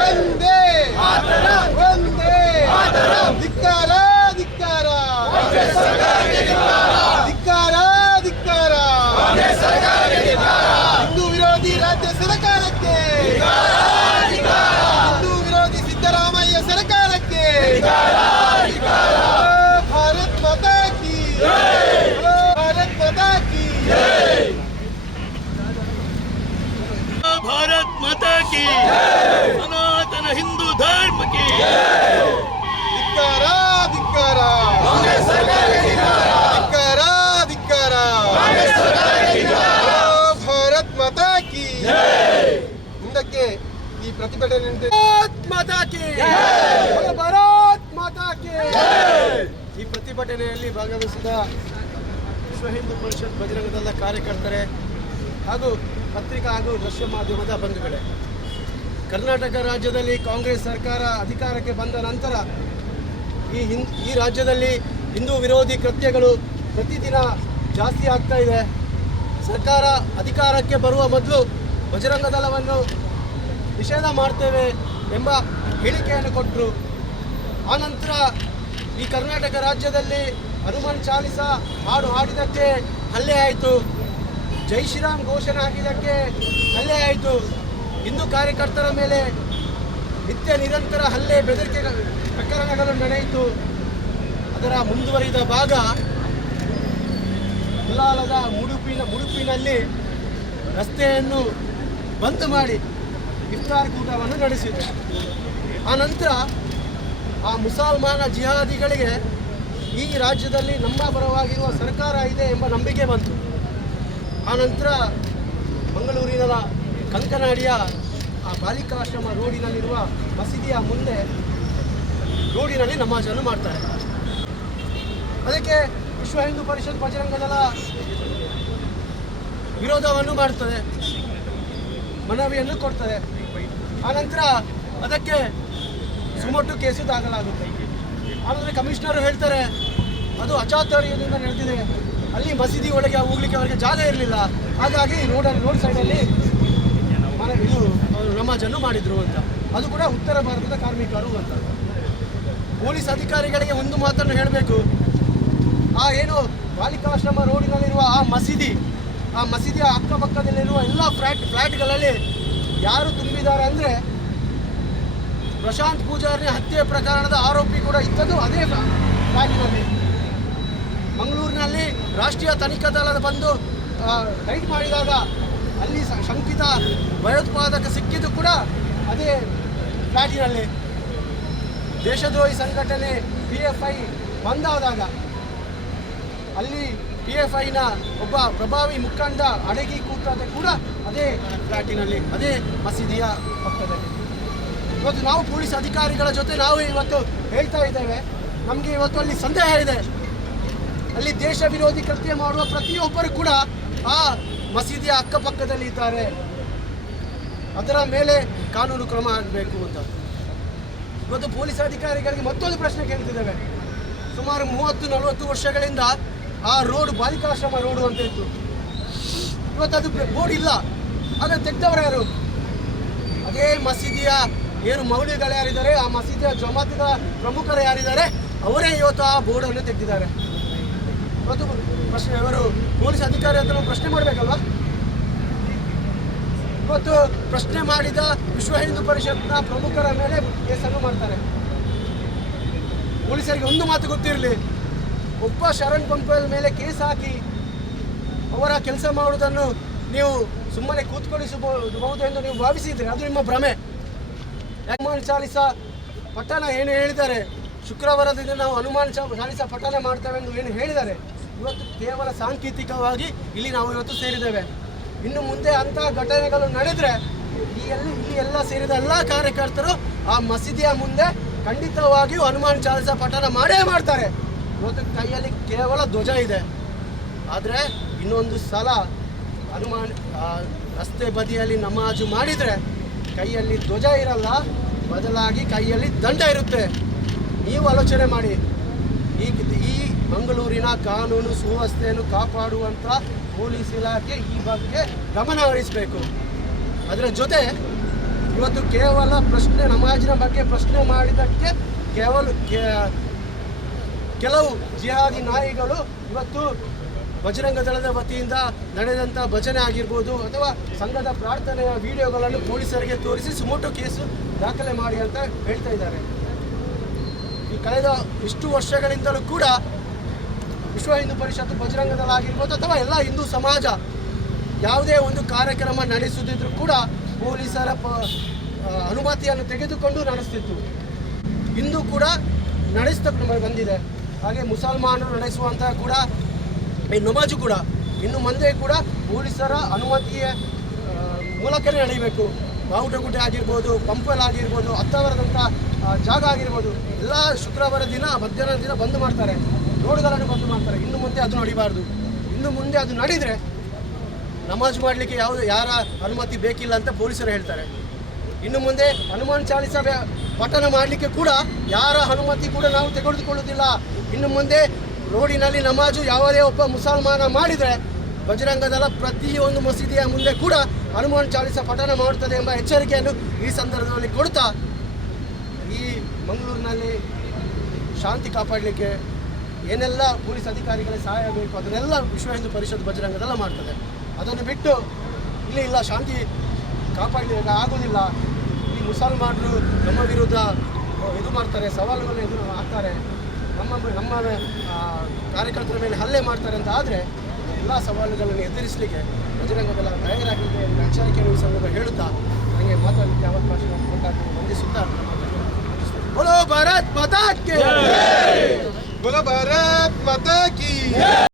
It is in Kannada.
ಒಂದೇ ಒಂದೇ ಧಿಕ್ಕಾರ ಧಿಕ್ಕಾರ ಧಿಕ್ಕಾರ. ಧಿಕ್ಕಾರ ಹಿಂದೂ ವಿರೋಧಿ ರಾಜ್ಯ ಸರ್ಕಾರಕ್ಕೆ ಹಿಂದೂ ವಿರೋಧಿ ಸಿದ್ದರಾಮಯ್ಯ ಸರ್ಕಾರಕ್ಕೆ ಭಾರತ್ ಮಾತಾ ಕಿ ಭಾರತ್ ಮಾತಾ ಕಿ ಸನಾತನ ಹಿಂದೂ ಧರ್ಮ ಕಿ ಧಿಕ್ಕಾರ ಧಿಕ್ಕಾರ! ಧಿಕ್ಕಾರ! ಭಾರತ್ ಮಾತಾ ಕಿ ಹಿಂದಕ್ಕೆ ಈ ಪ್ರತಿಭಟನೆ ಮಾತಾ ಕಿ ಭಾರತ್ ಮಾತಾ ಕಿ ಈ ಪ್ರತಿಭಟನೆಯಲ್ಲಿ ಭಾಗವಹಿಸಿದ ವಿಶ್ವ ಹಿಂದೂ ಪರಿಷತ್ ಬಜರಂಗದಳ ಕಾರ್ಯಕರ್ತರೇ ಹಾಗೂ ಪತ್ರಿಕಾ ಹಾಗೂ ದೃಶ್ಯ ಮಾಧ್ಯಮದ ಬಂಧುಗಳೇ. ಕರ್ನಾಟಕ ರಾಜ್ಯದಲ್ಲಿ ಕಾಂಗ್ರೆಸ್ ಸರ್ಕಾರ ಅಧಿಕಾರಕ್ಕೆ ಬಂದ ನಂತರ ಈ ಹಿಂ, ಈ ರಾಜ್ಯದಲ್ಲಿ ಹಿಂದೂ ವಿರೋಧಿ ಕೃತ್ಯಗಳು ಪ್ರತಿದಿನ ಜಾಸ್ತಿ ಆಗ್ತಾ ಇದೆ. ಸರ್ಕಾರ ಅಧಿಕಾರಕ್ಕೆ ಬರುವ ಮೊದಲು ಬಜರಂಗ ದಳವನ್ನು ನಿಷೇಧ ಮಾಡ್ತೇವೆ ಎಂಬ ಹೇಳಿಕೆಯನ್ನು ಕೊಟ್ಟರು ಆನಂತರ ಈ ಕರ್ನಾಟಕ ರಾಜ್ಯದಲ್ಲಿ ಹನುಮಾನ್ ಚಾಲಿಸ ಹಾಡು ಹಾಡಿದಕ್ಕೆ ಹಲ್ಲೆ ಆಯಿತು. ಜೈ ಶ್ರೀರಾಮ್ ಘೋಷಣೆ ಹಾಕಿದ್ದಕ್ಕೆ ಹಲ್ಲೆ ಆಯಿತು. ಹಿಂದೂ ಕಾರ್ಯಕರ್ತರ ಮೇಲೆ ನಿತ್ಯ ನಿರಂತರ ಹಲ್ಲೆ ಬೆದರಿಕೆ ಪ್ರಕರಣಗಳು ನಡೆಯಿತು. ಅದರ ಮುಂದುವರಿದ ಭಾಗ ಉಲ್ಲಾಲದ ಮುಡುಪಿನ ಮುಡುಪಿನಲ್ಲಿ ರಸ್ತೆಯನ್ನು ಬಂದ್ ಮಾಡಿ ಇಫ್ತಾರ್ ಕೂಟವನ್ನು ನಡೆಸಿದೆ. ಆ ನಂತರ ಆ ಮುಸಲ್ಮಾನ ಜಿಹಾದಿಗಳಿಗೆ ಈ ರಾಜ್ಯದಲ್ಲಿ ನಮ್ಮ ಪರವಾಗಿರುವ ಸರ್ಕಾರ ಇದೆ ಎಂಬ ನಂಬಿಕೆ ಬಂತು. ಆನಂತರ ಮಂಗಳೂರಿನ ಕಂಕನಾಡಿಯ ಆ ಬಾಲಿಕಾಶ್ರಮ ರೋಡಿನಲ್ಲಿರುವ ಮಸೀದಿಯ ಮುಂದೆ ರೋಡಿನಲ್ಲಿ ನಮಾಜನ್ನು ಮಾಡ್ತಾರೆ. ಅದಕ್ಕೆ ವಿಶ್ವ ಹಿಂದೂ ಪರಿಷತ್ ಬಜರಂಗ ದಳ ವಿರೋಧವನ್ನು ಮಾಡ್ತದೆ. ಮನವಿಯನ್ನು ಕೊಡ್ತದೆ. ಆನಂತರ ಅದಕ್ಕೆ ಸುಮೊಟ್ಟು ಕೇಸು ದಾಖಲಾಗುತ್ತೆ. ಆದರೆ ಕಮಿಷನರ್ ಹೇಳ್ತಾರೆ, ಅದು ಅಚಾತುರ್ಯದಿಂದ ನಡೆದಿದೆ. ಅಲ್ಲಿ ಮಸೀದಿ ಒಳಗೆ ಹೋಗ್ಲಿಕ್ಕೆ ಅವರಿಗೆ ಜಾಗ ಇರಲಿಲ್ಲ. ಹಾಗಾಗಿ ರೋಡಲ್ಲಿ ರೋಡ್ ಸೈಡಲ್ಲಿ ಇದು ನಮಾಜನ್ನು ಮಾಡಿದ್ರು ಅಂತ. ಅದು ಕೂಡ ಉತ್ತರ ಭಾರತದ ಕಾರ್ಮಿಕರು ಅಂತ. ಪೊಲೀಸ್ ಅಧಿಕಾರಿಗಳಿಗೆ ಒಂದು ಮಾತನ್ನು ಹೇಳಬೇಕು. ಆ ಏನು ಬಾಲಿಕಾಶ್ರಮ ರೋಡಿನಲ್ಲಿರುವ ಆ ಮಸೀದಿ, ಆ ಮಸೀದಿಯ ಅಕ್ಕಪಕ್ಕದಲ್ಲಿರುವ ಎಲ್ಲ ಫ್ಲಾಟ್ ಫ್ಲ್ಯಾಟ್ಗಳಲ್ಲಿ ಯಾರು ತುಂಬಿದ್ದಾರೆ ಅಂದರೆ ಪ್ರಶಾಂತ್ ಪೂಜಾರಿ ಹತ್ಯೆ ಪ್ರಕರಣದ ಆರೋಪಿ ಕೂಡ ಇದ್ದದ್ದು ಅದೇ ಫ್ಲಾಟಿನಲ್ಲಿ. ಮಂಗಳೂರಿನಲ್ಲಿ ರಾಷ್ಟ್ರೀಯ ತನಿಖಾ ದಳದ ಬಂದು ರೈಡ್ ಮಾಡಿದಾಗ ಅಲ್ಲಿ ಶಂಕಿತ ಭಯೋತ್ಪಾದಕ ಸಿಕ್ಕಿದ್ದು ಕೂಡ ಅದೇ ಫ್ಲಾಟಿನಲ್ಲಿ. ದೇಶದ್ರೋಹಿ ಸಂಘಟನೆ ಪಿ ಎಫ್ ಐ ಬಂದಾದಾಗ ಅಲ್ಲಿ ಪಿ ಎಫ್ ಐನ ಒಬ್ಬ ಪ್ರಭಾವಿ ಮುಖಂಡ ಅಡಗಿ ಕೂತಾದ ಕೂಡ ಅದೇ ಫ್ಲಾಟಿನಲ್ಲಿ, ಅದೇ ಮಸೀದಿಯ ಪಕ್ಕದಲ್ಲಿ. ಇವತ್ತು ನಾವು ಪೊಲೀಸ್ ಅಧಿಕಾರಿಗಳ ಜೊತೆ ನಾವು ಇವತ್ತು ಹೇಳ್ತಾ ಇದ್ದೇವೆ. ನಮಗೆ ಇವತ್ತು ಅಲ್ಲಿ ಸಂದೇಹ ಇದೆ. ಅಲ್ಲಿ ದೇಶ ವಿರೋಧಿ ಕೃತ್ಯ ಮಾಡುವ ಪ್ರತಿಯೊಬ್ಬರು ಕೂಡ ಆ ಮಸೀದಿಯ ಅಕ್ಕಪಕ್ಕದಲ್ಲಿ ಇದ್ದಾರೆ ಅದರ ಮೇಲೆ ಕಾನೂನು ಕ್ರಮ ಆಗಬೇಕು ಅಂತ. ಇವತ್ತು ಪೊಲೀಸ್ ಅಧಿಕಾರಿಗಳಿಗೆ ಮತ್ತೊಂದು ಪ್ರಶ್ನೆ ಕೇಳ್ತಿದ್ದೇವೆ. ಸುಮಾರು ಮೂವತ್ತು, ನಲವತ್ತು ವರ್ಷಗಳಿಂದ ಆ ರೋಡ್ ಬಾಲಿಕಾಶ್ರಮ ರೋಡು ಅಂತ ಇತ್ತು. ಇವತ್ತು ಅದು ಬೋರ್ಡ್ ಇಲ್ಲ. ಅದನ್ನು ತೆಗೆದವರು ಯಾರು? ಅದೇ ಮಸೀದಿಯ ಏನು ಮೌಲ್ಯಗಳು ಯಾರಿದ್ದಾರೆ? ಆ ಮಸೀದಿಯ ಜಮಾತಿನ ಪ್ರಮುಖರು ಯಾರಿದ್ದಾರೆ? ಅವರೇ ಇವತ್ತು ಆ ಬೋರ್ಡನ್ನು ತೆಗೆದಿದ್ದಾರೆ. ಇವತ್ತು ಪ್ರಶ್ನೆ, ಇವರು ಪೊಲೀಸ್ ಅಧಿಕಾರಿ ಹತ್ರ ಪ್ರಶ್ನೆ ಮಾಡಬೇಕಲ್ವಾ? ಇವತ್ತು ಪ್ರಶ್ನೆ ಮಾಡಿದ ವಿಶ್ವ ಹಿಂದೂ ಪರಿಷತ್ನ ಪ್ರಮುಖರ ಮೇಲೆ ಕೇಸನ್ನು ಮಾಡ್ತಾರೆ. ಪೊಲೀಸರಿಗೆ ಒಂದು ಮಾತು ಗೊತ್ತಿರಲಿ, ಒಬ್ಬ ಶರಣ್ ಪಂಪಲ್ ಮೇಲೆ ಕೇಸ್ ಹಾಕಿ ಅವರ ಕೆಲಸ ಮಾಡುವುದನ್ನು ನೀವು ಸುಮ್ಮನೆ ಕೂತ್ಕೊಳಿಸಬಹುದು ಎಂದು ನೀವು ಭಾವಿಸಿದ್ರೆ ಅದು ನಿಮ್ಮ ಭ್ರಮೆ. ಹನುಮಾನ್ ಚಾಲಿಸ ಪಟ್ಟಣ ಏನು ಹೇಳಿದ್ದಾರೆ ಶುಕ್ರವಾರದ ದಿನ ನಾವು ಹನುಮಾನ್ ಚಾಲಿಸ ಪಠಣ ಮಾಡ್ತೇವೆ ಎಂದು ಏನು ಹೇಳಿದ್ದಾರೆ, ಇವತ್ತು ಕೇವಲ ಸಾಂಕೇತಿಕವಾಗಿ ಇಲ್ಲಿ ನಾವು ಇವತ್ತು ಸೇರಿದ್ದೇವೆ. ಇನ್ನು ಮುಂದೆ ಅಂತಹ ಘಟನೆಗಳು ನಡೆದರೆ ಈ ಎಲ್ಲ ಇಲ್ಲಿ ಎಲ್ಲ ಸೇರಿದ ಎಲ್ಲ ಕಾರ್ಯಕರ್ತರು ಆ ಮಸೀದಿಯ ಮುಂದೆ ಖಂಡಿತವಾಗಿಯೂ ಹನುಮಾನ್ ಚಾಲಿಸ ಪಠಣ ಮಾಡೇ ಮಾಡ್ತಾರೆ. ಇವತ್ತು ಕೈಯಲ್ಲಿ ಕೇವಲ ಧ್ವಜ ಇದೆ. ಆದರೆ ಇನ್ನೊಂದು ಸಲ ಹನುಮಾನ್ ರಸ್ತೆ ಬದಿಯಲ್ಲಿ ನಮಾಜು ಮಾಡಿದರೆ ಕೈಯಲ್ಲಿ ಧ್ವಜ ಇರಲ್ಲ, ಬದಲಾಗಿ ಕೈಯಲ್ಲಿ ದಂಡ ಇರುತ್ತೆ. ನೀವು ಆಲೋಚನೆ ಮಾಡಿ. ಈ ಈ ಮಂಗಳೂರಿನ ಕಾನೂನು ಸುವ್ಯವಸ್ಥೆಯನ್ನು ಕಾಪಾಡುವಂಥ ಪೊಲೀಸ್ ಇಲಾಖೆ ಈ ಬಗ್ಗೆ ಗಮನ ಹರಿಸಬೇಕು. ಅದರ ಜೊತೆ ಇವತ್ತು ಕೇವಲ ಪ್ರಶ್ನೆ, ನಮಾಜಿನ ಬಗ್ಗೆ ಪ್ರಶ್ನೆ ಮಾಡಿದ್ದಕ್ಕೆ ಕೇವಲ ಕೆಲವು ಜಿಹಾದಿ ನಾಯಿಗಳು ಇವತ್ತು ಬಜರಂಗ ದಳದ ವತಿಯಿಂದ ನಡೆದಂಥ ಭಜನೆ ಆಗಿರ್ಬೋದು ಅಥವಾ ಸಂಘದ ಪ್ರಾರ್ಥನೆಯ ವಿಡಿಯೋಗಳನ್ನು ಪೊಲೀಸರಿಗೆ ತೋರಿಸಿ ಸುಮೋಟೋ ಕೇಸು ದಾಖಲೆ ಮಾಡಿ ಅಂತ ಹೇಳ್ತಾ ಇದ್ದಾರೆ. ಕಳೆದ ಇಷ್ಟು ವರ್ಷಗಳಿಂದಲೂ ಕೂಡ ವಿಶ್ವ ಹಿಂದೂ ಪರಿಷತ್ತು ಬಜರಂಗ ದಳ ಆಗಿರ್ಬೋದು ಅಥವಾ ಎಲ್ಲ ಹಿಂದೂ ಸಮಾಜ ಯಾವುದೇ ಒಂದು ಕಾರ್ಯಕ್ರಮ ನಡೆಸುತ್ತಿದ್ರೂ ಕೂಡ ಪೊಲೀಸರ ಅನುಮತಿಯನ್ನು ತೆಗೆದುಕೊಂಡು ನಡೆಸ್ತಿತ್ತು. ಇಂದು ಕೂಡ ನಡೆಸ್ತಾ ಬಂದಿದೆ. ಹಾಗೆ ಮುಸಲ್ಮಾನರು ನಡೆಸುವಂತಹ ಕೂಡ ನಮಾಜು ಕೂಡ, ಇನ್ನು ಮುಂದೆ ಕೂಡ ಪೊಲೀಸರ ಅನುಮತಿಯ ಮೂಲಕವೇ ನಡೆಯಬೇಕು. ಬಾವುಟಗುಡ್ಡೆ ಆಗಿರ್ಬೋದು ಪಂಪಲ್ ಆಗಿರ್ಬೋದು ಹತ್ತವರದಂಥ ಜಾಗ ಆಗಿರ್ಬೋದು, ಎಲ್ಲ ಶುಕ್ರವಾರ ದಿನ, ಮಧ್ಯಾಹ್ನ ದಿನ ಬಂದ್ ಮಾಡ್ತಾರೆ. ರೋಡ್ಗಳನ್ನು ಬಂದ್ ಮಾಡ್ತಾರೆ. ಇನ್ನು ಮುಂದೆ ಅದು ನಡಿಬಾರ್ದು. ಇನ್ನು ಮುಂದೆ ಅದು ನಡೆದರೆ ನಮಾಜ್ ಮಾಡಲಿಕ್ಕೆ ಯಾವುದು, ಯಾರ ಅನುಮತಿ ಬೇಕಿಲ್ಲ ಅಂತ ಪೊಲೀಸರು ಹೇಳ್ತಾರೆ. ಇನ್ನು ಮುಂದೆ ಹನುಮಾನ್ ಚಾಲಿಸ ಪಠನ ಮಾಡಲಿಕ್ಕೆ ಕೂಡ ಯಾರ ಅನುಮತಿ ಕೂಡ ನಾವು ತೆಗೆದುಕೊಳ್ಳುವುದಿಲ್ಲ. ಇನ್ನು ಮುಂದೆ ರೋಡಿನಲ್ಲಿ ನಮಾಜು ಯಾವುದೇ ಒಬ್ಬ ಮುಸಲ್ಮಾನ ಮಾಡಿದರೆ ಬಜರಂಗ ದಳ ಪ್ರತಿಯೊಂದು ಮಸೀದಿಯ ಮುಂದೆ ಕೂಡ ಹನುಮಾನ್ ಚಾಲಿಸ ಪಠಣ ಮಾಡುತ್ತದೆ ಎಂಬ ಎಚ್ಚರಿಕೆಯನ್ನು ಈ ಸಂದರ್ಭದಲ್ಲಿ ಕೊಡ್ತಾ ಈ ಮಂಗಳೂರಿನಲ್ಲಿ ಶಾಂತಿ ಕಾಪಾಡಲಿಕ್ಕೆ ಏನೆಲ್ಲ ಪೊಲೀಸ್ ಅಧಿಕಾರಿಗಳಿಗೆ ಸಹಾಯ ಬೇಕು, ಅದನ್ನೆಲ್ಲ ವಿಶ್ವ ಹಿಂದೂ ಪರಿಷತ್ ಬಜರಂಗದೆಲ್ಲ ಮಾಡ್ತದೆ. ಅದನ್ನು ಬಿಟ್ಟು ಇಲ್ಲಿ ಇಲ್ಲ, ಶಾಂತಿ ಕಾಪಾಡಲಿಕ್ಕೆ ಆಗೋದಿಲ್ಲ. ಈ ಮುಸಲ್ಮಾನರು ನಮ್ಮ ವಿರುದ್ಧ ಇದು ಮಾಡ್ತಾರೆ, ಸವಾಲುಗಳನ್ನ ಎದುರು ಹಾಕ್ತಾರೆ. ನಮ್ಮ ನಮ್ಮ ಕಾರ್ಯಕರ್ತರ ಮೇಲೆ ಹಲ್ಲೆ ಮಾಡ್ತಾರೆ ಅಂತ ಆದರೆ ಎಲ್ಲ ಸವಾಲುಗಳನ್ನು ಎದುರಿಸಲಿಕ್ಕೆ ಬಜರಂಗ ಬಲ ತಯಾರಾಗಿದೆ ಎಂದು ಅಕ್ಷರಕ್ಕೆ ಸಂದರ್ಭ ಹೇಳುತ್ತಾ ನನಗೆ ಮಾತಾಡಲಿಕ್ಕೆ ಅವಕಾಶ ವಂದಿಸುತ್ತಾ बोलो भारत माता की बोलो भारत माता की